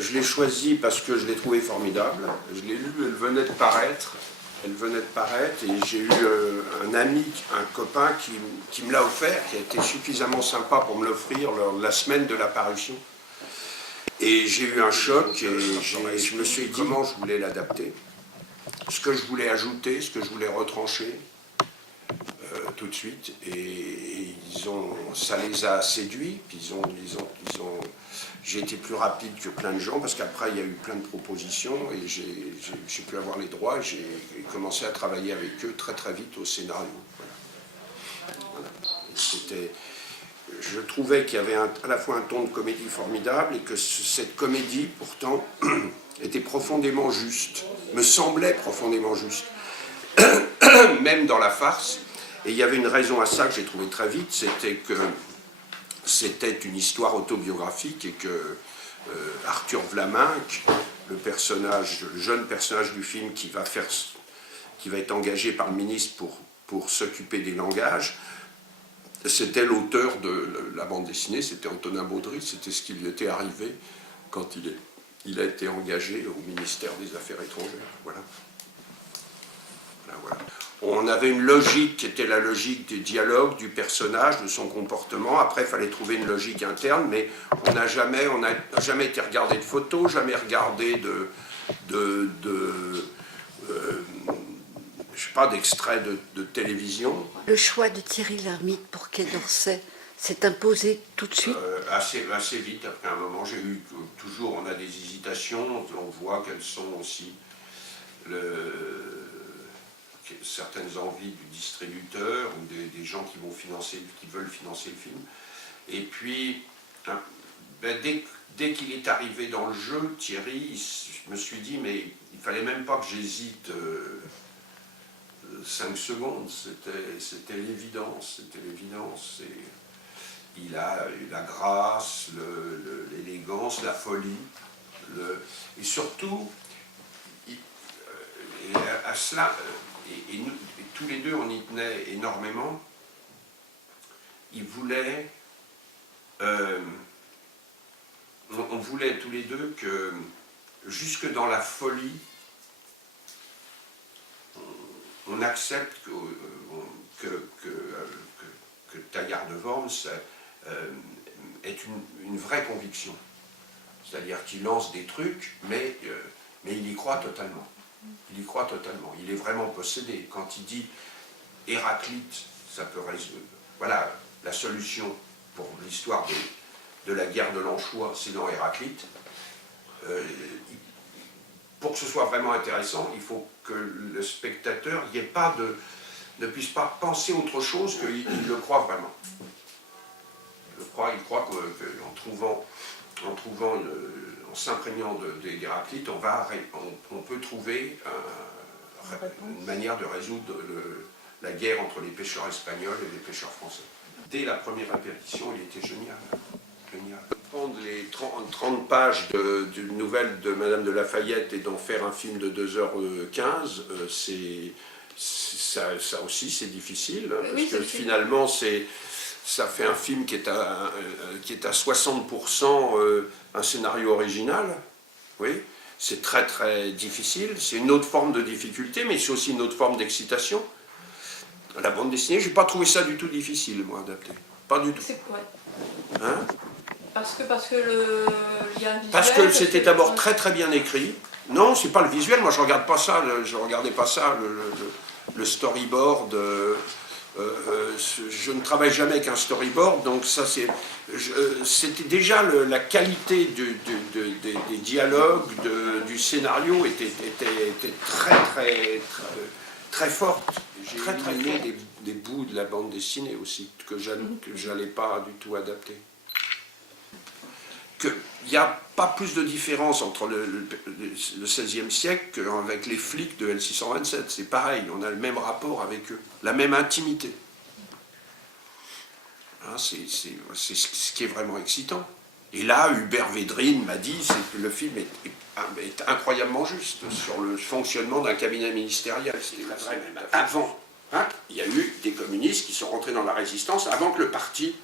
Je l'ai choisie parce que je l'ai trouvée formidable. Je l'ai lue, elle venait de paraître. Elle venait de paraître et j'ai eu un ami, un copain qui me l'a offert, qui a été suffisamment sympa pour me l'offrir la semaine de la parution. Et j'ai eu un choc et je me suis dit comment je voulais l'adapter, ce que je voulais ajouter, ce que je voulais retrancher tout de suite. Et ça les a séduits. J'ai été plus rapide que plein de gens parce qu'après il y a eu plein de propositions et j'ai pu avoir les droits. J'ai commencé à travailler avec eux très très vite au scénario. Voilà. Je trouvais qu'il y avait à la fois un ton de comédie formidable et que cette comédie pourtant était profondément juste, me semblait profondément juste, même dans la farce. Et il y avait une raison à ça que j'ai trouvé très vite, c'était que c'était une histoire autobiographique et que Arthur Vlaminck, le jeune personnage du film qui va être engagé par le ministre pour s'occuper des langages, c'était l'auteur de la bande dessinée, c'était Antonin Baudry, c'était ce qui lui était arrivé quand il a été engagé au ministère des Affaires étrangères. Voilà. Voilà. On avait une logique qui était la logique des dialogues, du personnage, de son comportement. Après, il fallait trouver une logique interne, mais on n'a jamais été regardé de photos, jamais regardé je sais pas, d'extraits de télévision. Le choix de Thierry Lhermitte pour Quai d'Orsay s'est imposé tout de suite assez vite, après un moment. Toujours, on a des hésitations, on voit quelles sont aussi certaines envies du distributeur ou des gens qui veulent financer le film. Et puis, dès qu'il est arrivé dans le jeu, Thierry, je me suis dit, mais il fallait même pas que j'hésite 5 secondes, c'était l'évidence. Il a la grâce, l'élégance, la folie, et surtout, à cela, et tous les deux on y tenait énormément, on voulait tous les deux que, jusque dans la folie, on accepte que Taillard de Worms est une vraie conviction. C'est-à-dire qu'il lance des trucs, mais il y croit totalement. Il y croit totalement. Il est vraiment possédé. Quand il dit Héraclite, ça peut résoudre. Voilà, la solution pour l'histoire de la guerre de l'Anchois, c'est dans Héraclite. Pour que ce soit vraiment intéressant, il faut que le spectateur ne puisse pas penser autre chose qu'il le croit vraiment. Il croit en s'imprégnant d'Héraclite, on peut trouver une manière de résoudre la guerre entre les pêcheurs espagnols et les pêcheurs français. Dès la première répétition, il était génial. Prendre les 30 pages d'une nouvelle de Madame de Lafayette et d'en faire un film de 2h15, ça aussi c'est difficile, parce que finalement ça fait un film qui est à 60% un scénario original. Oui, c'est très très difficile, c'est une autre forme de difficulté, mais c'est aussi une autre forme d'excitation. La bande dessinée, je n'ai pas trouvé ça du tout difficile, moi, adapté. Pas du tout. C'est quoi? Hein? Parce que le lien visuel... Parce que c'était d'abord très très bien écrit. Non, c'est pas le visuel, moi je regarde pas ça, regardais pas ça, le storyboard. Je ne travaille jamais avec un storyboard, donc ça c'était déjà la qualité des dialogues, du scénario était très très très, très forte. J'ai éliminé des bouts de la bande dessinée aussi que j'allais pas du tout adapter. Qu'il n'y a pas plus de différence entre le XVIe siècle qu'avec les flics de L627. C'est pareil, on a le même rapport avec eux, la même intimité. Hein, c'est ce qui est vraiment excitant. Et là, Hubert Védrine m'a dit que le film est incroyablement juste sur le fonctionnement d'un cabinet ministériel. Avant, hein, il y a eu des communistes qui sont rentrés dans la résistance avant que le parti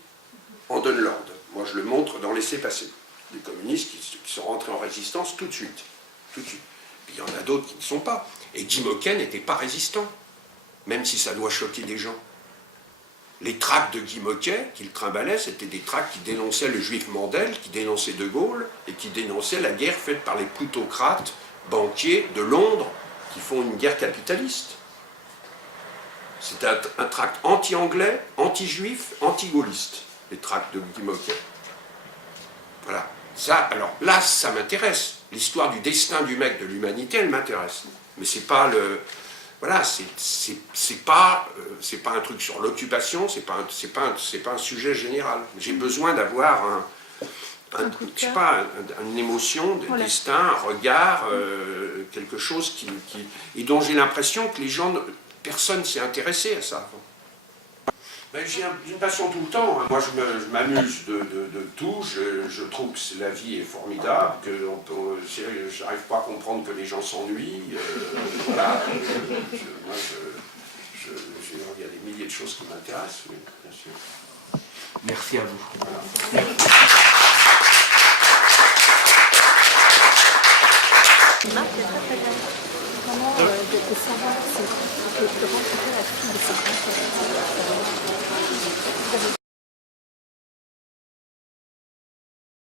en donne l'ordre. Moi, je le montre dans Laissez passer. des communistes qui sont rentrés en résistance tout de suite. Tout de suite. Puis il y en a d'autres qui ne sont pas. Et Guy Moquet n'était pas résistant, même si ça doit choquer des gens. Les tracts de Guy Moquet, qu'il trimbalait, c'était des tracts qui dénonçaient le juif Mandel, qui dénonçaient De Gaulle, et qui dénonçaient la guerre faite par les plutocrates banquiers de Londres, qui font une guerre capitaliste. C'était un tract anti-anglais, anti-juif, anti-gaulliste, les tracts de Guy Moquet. Voilà. Ça, alors là, ça m'intéresse. L'histoire du destin du mec, de l'humanité, elle m'intéresse. Mais c'est pas le... Voilà, c'est pas un truc sur l'occupation, c'est pas un sujet général. J'ai besoin d'avoir je sais pas, une émotion, un destin, un regard, quelque chose et dont j'ai l'impression que les gens, personne ne s'est intéressé à ça. Ben, j'ai une passion tout le temps. Moi, je m'amuse de tout. Je trouve que la vie est formidable, que je n'arrive pas à comprendre que les gens s'ennuient. Voilà. Il y a des milliers de choses qui m'intéressent, oui, bien sûr. Merci à vous. Voilà. De savoir, c'est de rencontrer la fille de ses grands-parents.